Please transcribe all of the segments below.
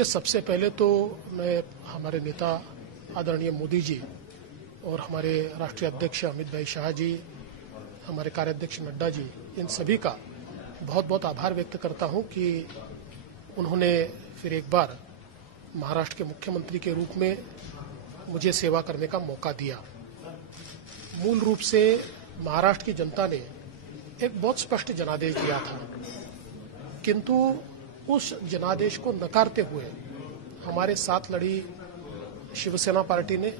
देखिए, सबसे पहले तो मैं हमारे नेता आदरणीय मोदी जी और हमारे राष्ट्रीय अध्यक्ष अमित भाई शाह जी, हमारे कार्याध्यक्ष नड्डा जी, इन सभी का बहुत बहुत आभार व्यक्त करता हूं कि उन्होंने फिर एक बार महाराष्ट्र के मुख्यमंत्री के रूप में मुझे सेवा करने का मौका दिया। मूल रूप से महाराष्ट्र की जनता ने एक बहुत स्पष्ट जनादेश दिया था, किंतु उस जनादेश को नकारते हुए हमारे साथ लड़ी शिवसेना पार्टी ने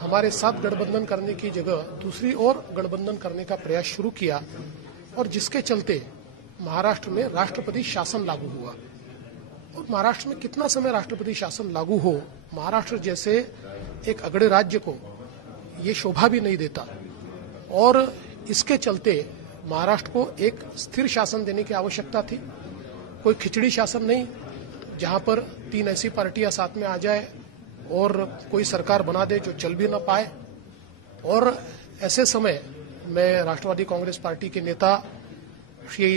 हमारे साथ गठबंधन करने की जगह दूसरी ओर गठबंधन करने का प्रयास शुरू किया, और जिसके चलते महाराष्ट्र में राष्ट्रपति शासन लागू हुआ। और महाराष्ट्र में कितना समय राष्ट्रपति शासन लागू हो, महाराष्ट्र जैसे एक अगड़े राज्य को ये शोभा भी नहीं देता, और इसके चलते महाराष्ट्र को एक स्थिर शासन देने की आवश्यकता थी। कोई खिचड़ी शासन नहीं, जहां पर 3 ऐसी पार्टियां साथ में आ जाए और कोई सरकार बना दे जो चल भी न पाए। और ऐसे समय मैं राष्ट्रवादी कांग्रेस पार्टी के नेता श्री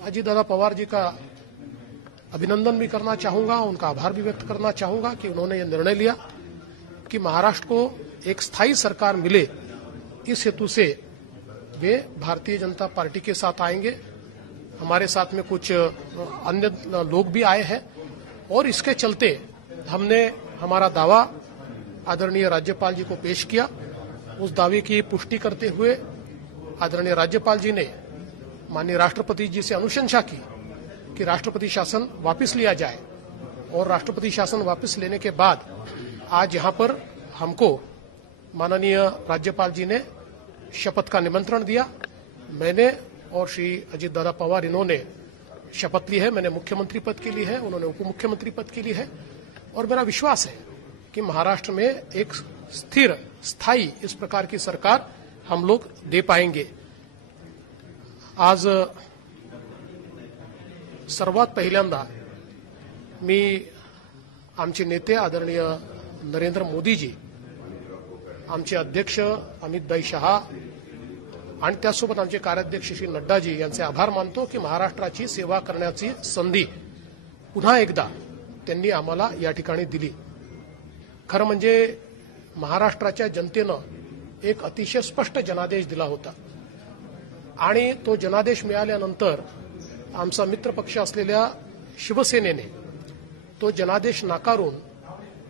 अजित दादा पवार जी का अभिनंदन भी करना चाहूंगा, उनका आभार भी व्यक्त करना चाहूंगा कि उन्होंने ये निर्णय लिया कि महाराष्ट्र को एक स्थायी सरकार मिले। इस हेतु से वे भारतीय जनता पार्टी के साथ आएंगे। हमारे साथ में कुछ अन्य लोग भी आए हैं, और इसके चलते हमने हमारा दावा आदरणीय राज्यपाल जी को पेश किया। उस दावे की पुष्टि करते हुए आदरणीय राज्यपाल जी ने माननीय राष्ट्रपति जी से अनुशंसा की कि राष्ट्रपति शासन वापस लिया जाए, और राष्ट्रपति शासन वापस लेने के बाद आज यहां पर हमको माननीय राज्यपाल जी ने शपथ का निमंत्रण दिया। मैंने और श्री अजित दादा पवार, इन्होंने शपथ ली है। मैंने मुख्यमंत्री पद के लिए है, उन्होंने उप मुख्यमंत्री पद के लिए है, और मेरा विश्वास है कि महाराष्ट्र में एक स्थिर स्थायी इस प्रकार की सरकार हम लोग दे पाएंगे। आज सर्वात पहिल्यांदा मी आमचे नेते आदरणीय नरेंद्र मोदी जी, आमचे अध्यक्ष अमित भाई शाह आणि त्यासोबत आमचे कार्याध्यक्ष श्री नड्डा जी यांचे आभार मानतो की महाराष्ट्राची सेवा करण्याची संधी पुन्हा एकदा त्यांनी आम्हाला या ठिकाणी दिली। खरं म्हणजे महाराष्ट्राच्या जनतेनं एक अतिशय स्पष्ट जनादेश दिला होता, आणि तो जनादेश मिळाल्यानंतर आमचा मित्रपक्ष असलेल्या शिवसेनेने तो जनादेश नाकारून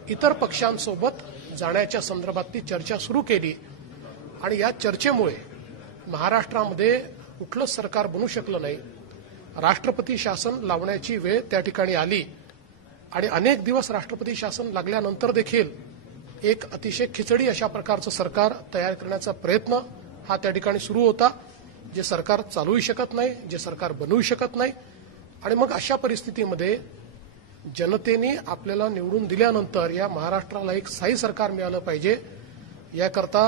इतर पक्षांसोबत जाण्याच्या संदर्भातली चर्चा सुरू केली, आणि या चर्चेमुळे महाराष्ट्रामध्ये कुठलंच सरकार बनू शकलं नाही। राष्ट्रपती शासन लावण्याची वेळ त्या ठिकाणी आली, आणि अनेक दिवस राष्ट्रपती शासन लागल्यानंतर देखील एक अतिशय खिचडी अशा प्रकारचं सरकार तयार करण्याचा प्रयत्न हा त्या ठिकाणी सुरू होता, जे सरकार चालूही शकत नाही, जे सरकार बनवू शकत नाही। आणि मग अशा परिस्थितीमध्ये जनतेने आपल्याला निवडून दिल्यानंतर या महाराष्ट्राला एक स्थायी सरकार मिळालं पाहिजे, याकरता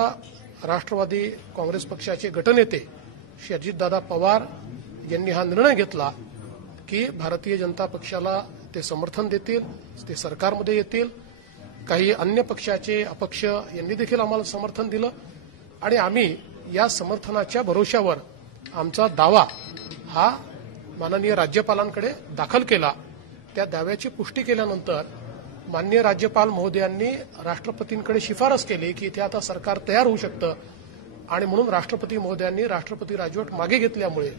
राष्ट्रवादी काँग्रेस पक्षाचे गटनेते श्री अजितदादा पवार यांनी हा निर्णय घेतला की भारतीय जनता पक्षाला ते समर्थन देतील, ते सरकारमध्ये येतील। काही अन्य पक्षाचे अपक्ष यांनी देखील आम्हाला समर्थन दिलं, आणि आम्ही या समर्थनाच्या भरोश्यावर आमचा दावा हा माननीय राज्यपालांकडे दाखल केला। त्या दाव्याची पुष्टी केल्यानंतर माननीय राज्यपाल महोदयांनी राष्ट्रपतींकडे शिफारस केली की इथे आता सरकार तयार होऊ शकतं, आणि म्हणून राष्ट्रपती महोदयांनी राष्ट्रपती राजवट मागे घेतल्यामुळे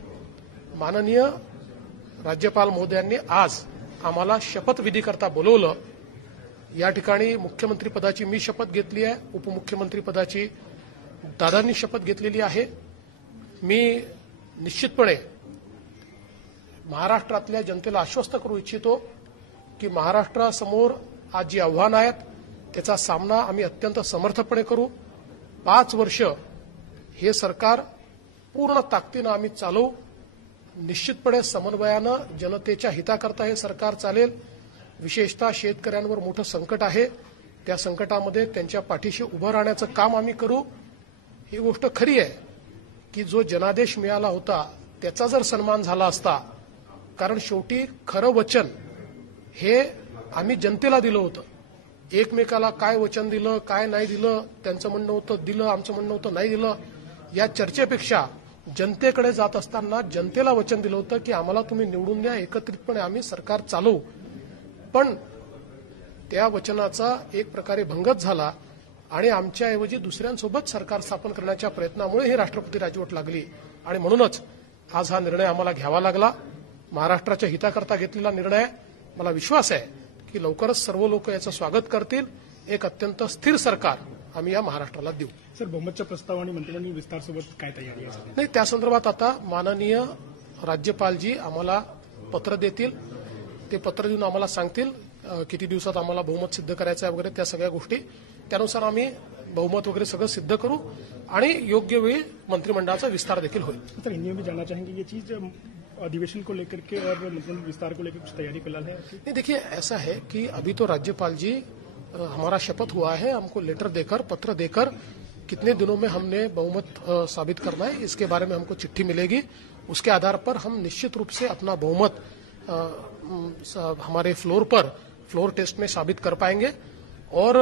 माननीय राज्यपाल महोदयांनी आज आम्हाला शपथविधी करता बोलवलं। या ठिकाणी मुख्यमंत्री पदाची मी शपथ घेतली आहे, उपमुख्यमंत्री पदाची दादांनी शपथ घेतलेली आहे। मी निश्चितपणे महाराष्ट्रातल्या जनतेला आश्वस्त करू इच्छितो की महाराष्ट्रासमोर आज जी आव्हानं आहेत त्याचा सामना आम्ही अत्यंत समर्थपणे करू। 5 वर्ष हे सरकार पूर्ण ताकदीनं आम्ही चालवू। निश्चितपणे समन्वयानं जनतेच्या हिताकरता हे सरकार चालेल। विशेषतः शेतकऱ्यांवर मोठं संकट आहे, त्या संकटामध्ये त्यांच्या पाठीशी उभं राहण्याचं काम आम्ही करू। ही गोष्ट खरी आहे की जो जनादेश मिळाला होता त्याचा जर सन्मान झाला असता, कारण शेवटी खरं वचन हे आम्ही जनतेला दिलं होतं। एकमेकाला काय वचन दिलं, काय नाही दिलं, त्यांचं म्हणणं होतं दिलं, आमचं म्हणणं होतं नाही दिलं, या चर्चेपेक्षा जनतेकडे जात असताना जनतेला वचन दिलं होतं की आम्हाला तुम्ही निवडून द्या, एकत्रितपणे आम्ही सरकार चालवू। पण त्या वचनाचा एक प्रकारे भंगच झाला आणि आमच्याऐवजी दुसऱ्यांसोबत सरकार स्थापन करण्याच्या प्रयत्नामुळे ही राष्ट्रपती राजवट लागली आणि म्हणूनच आज हा निर्णय आम्हाला घ्यावा लागला. महाराष्ट्राच्या हिताकरता घेतलेला निर्णय. मला विश्वास आहे की लवकरच सर्व लोक याचं स्वागत करतील. एक अत्यंत स्थिर सरकार आम्ही या महाराष्ट्राला देऊ. सर, बहुमतच्या प्रस्ताव आणि मंत्रिमंडळ विस्तारासोबत काय तयारी आहे? नाही, त्या संदर्भात आता माननीय राज्यपालजी आम्हाला पत्र देतील. ते पत्र देऊन आम्हाला सांगतील किती दिवसात आम्हाला बहुमत सिद्ध करायचं आहे वगैरे त्या सगळ्या गोष्टी. त्यानुसार आम्ही बहुमत वगैरह सगळं सिद्ध करू आणि योग्य वेळी मंत्रिमंडळाचा विस्तार देखील होईल. सर, हिंदी में भी जानना चाहेंगे ये चीज अधिवेशन को लेकर के और मंत्रिमंडल विस्तार को लेकर कुछ तैयारी फिलहाल है? नहीं, देखिए ऐसा है कि अभी तो राज्यपाल जी हमारा शपथ हुआ है. हमको लेटर देकर पत्र देकर कितने दिनों में हमने बहुमत साबित करना है इसके बारे में हमको चिट्ठी मिलेगी. उसके आधार पर हम निश्चित रूप से अपना बहुमत हमारे फ्लोर टेस्ट में साबित कर पाएंगे. और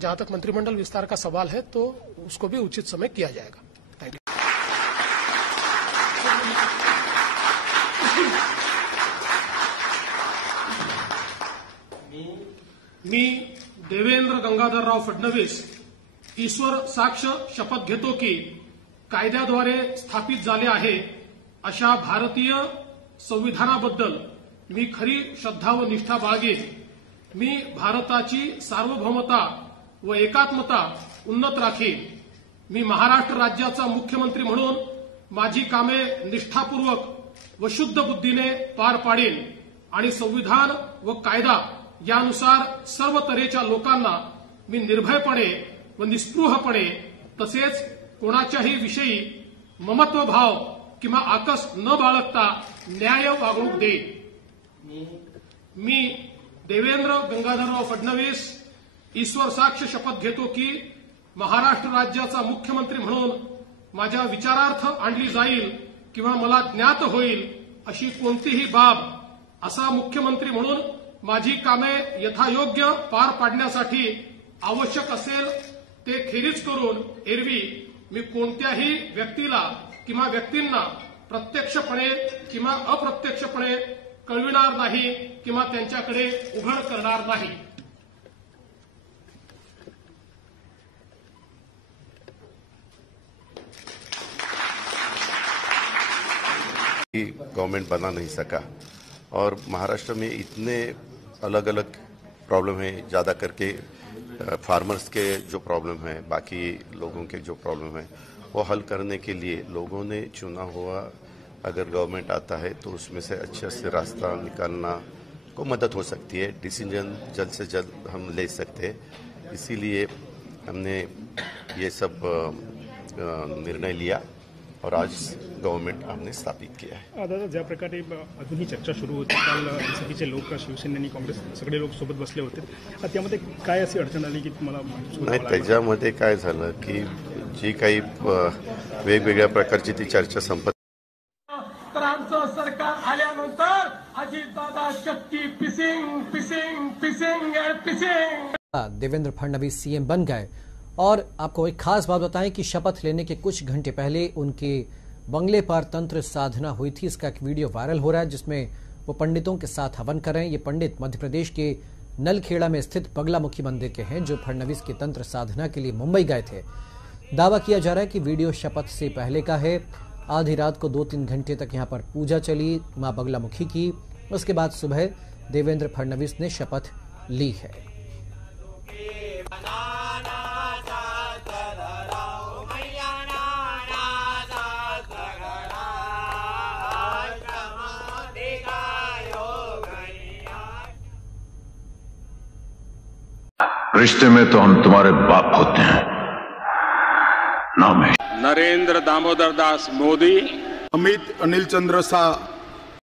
जहां तक मंत्रिमंडल विस्तार का सवाल है तो उसको भी उचित समय किया जाएगा. Thank you. मी देवेंद्र गंगाधरराव फडणवीस ईश्वर साक्ष शपथ घेतो की कायद्याद्वारे स्थापित झाले आहे अशा भारतीय संविधानाबद्दल मी खरी श्रद्धा व निष्ठा बाळगेन. मी भारताची सार्वभौमता व एकात्मता उन्नत राखीन. मी महाराष्ट्र राज्याचा मुख्यमंत्री म्हणून माझी कामे निष्ठापूर्वक व शुद्ध बुद्धीने पार पाडेन आणि संविधान व कायदा यानुसार सर्व तऱ्हेच्या लोकांना मी निर्भयपणे व निस्पृहपणे तसेच कोणाच्याही विषयी ममत्वभाव किंवा आकस न बाळगता न्याय वागणूक देईन. मी देवेंद्र गंगाधरराव फडणवीस ईश्वर साक्ष शपथ घेतो की महाराष्ट्र राज्याचा मुख्यमंत्री म्हणून माझ्या विचारार्थ आणली जाईल किंवा मला ज्ञात होईल अशी कोणतीही बाब असा मुख्यमंत्री म्हणून माझी कामे यथायोग्य पार पाडण्यासाठी आवश्यक असेल ते खेरीज करून एरवी मी कोणत्याही व्यक्तीला किंवा व्यक्तींना प्रत्यक्षपणे किंवा अप्रत्यक्षपणे कळविणार नाही किंवा त्यांच्याकडे उघड करणार नाही. गवर्नमेंट बना नहीं सका और महाराष्ट्र में इतने अलग अलग प्रॉब्लम है, ज़्यादा करके फार्मर्स के जो प्रॉब्लम है, बाकी लोगों के जो प्रॉब्लम है वो हल करने के लिए लोगों ने चुना हुआ अगर गवर्नमेंट आता है तो उसमें से अच्छे से रास्ता निकालना को मदद हो सकती है. डिसीजन जल्द से जल्द हम ले सकते हैं. इसीलिए हमने ये सब निर्णय लिया और आज गव्हर्नमेंट हमने स्थापित किया है. दादा, ज्या प्रकारे अजूनही चर्चा सुरू होती, काल एनसीपीचे लोक, शिवसेना आणि काँग्रेस सगळे लोक सोबत बसले होते. त्यामध्ये काय अशी अडचण आली की तुम्हाला? नाही, त्याच्यामध्ये काय झालं की जी काही वेगवेगळ्या प्रकारची ती चर्चा संपत तर आमचं सरकार आल्यानंतर अजितदादा चक्की पिसिंग पिसिंग पिसिंग पिसिंग. देवेंद्र फडणवीस सीएम बन गए. और आपको एक खास बात बताएं कि शपथ लेने के कुछ घंटे पहले उनके बंगले पर तंत्र साधना हुई थी. इसका एक वीडियो वायरल हो रहा है जिसमें वो पंडितों के साथ हवन कर रहे हैं. ये पंडित मध्य प्रदेश के नलखेड़ा में स्थित बगलामुखी मंदिर के हैं जो फडणवीस की तंत्र साधना के लिए मुंबई गए थे. दावा किया जा रहा है कि वीडियो शपथ से पहले का है. आधी रात को 2-3 घंटे तक यहां पर पूजा चली मां बगलामुखी की. उसके बाद सुबह देवेंद्र फडणवीस ने शपथ ली है. रिश्ते में तो हम तुम्हारे बाप होते हैं, नाम है नरेंद्र दामोदर दास मोदी, अमित अनिल चंद्र शाह,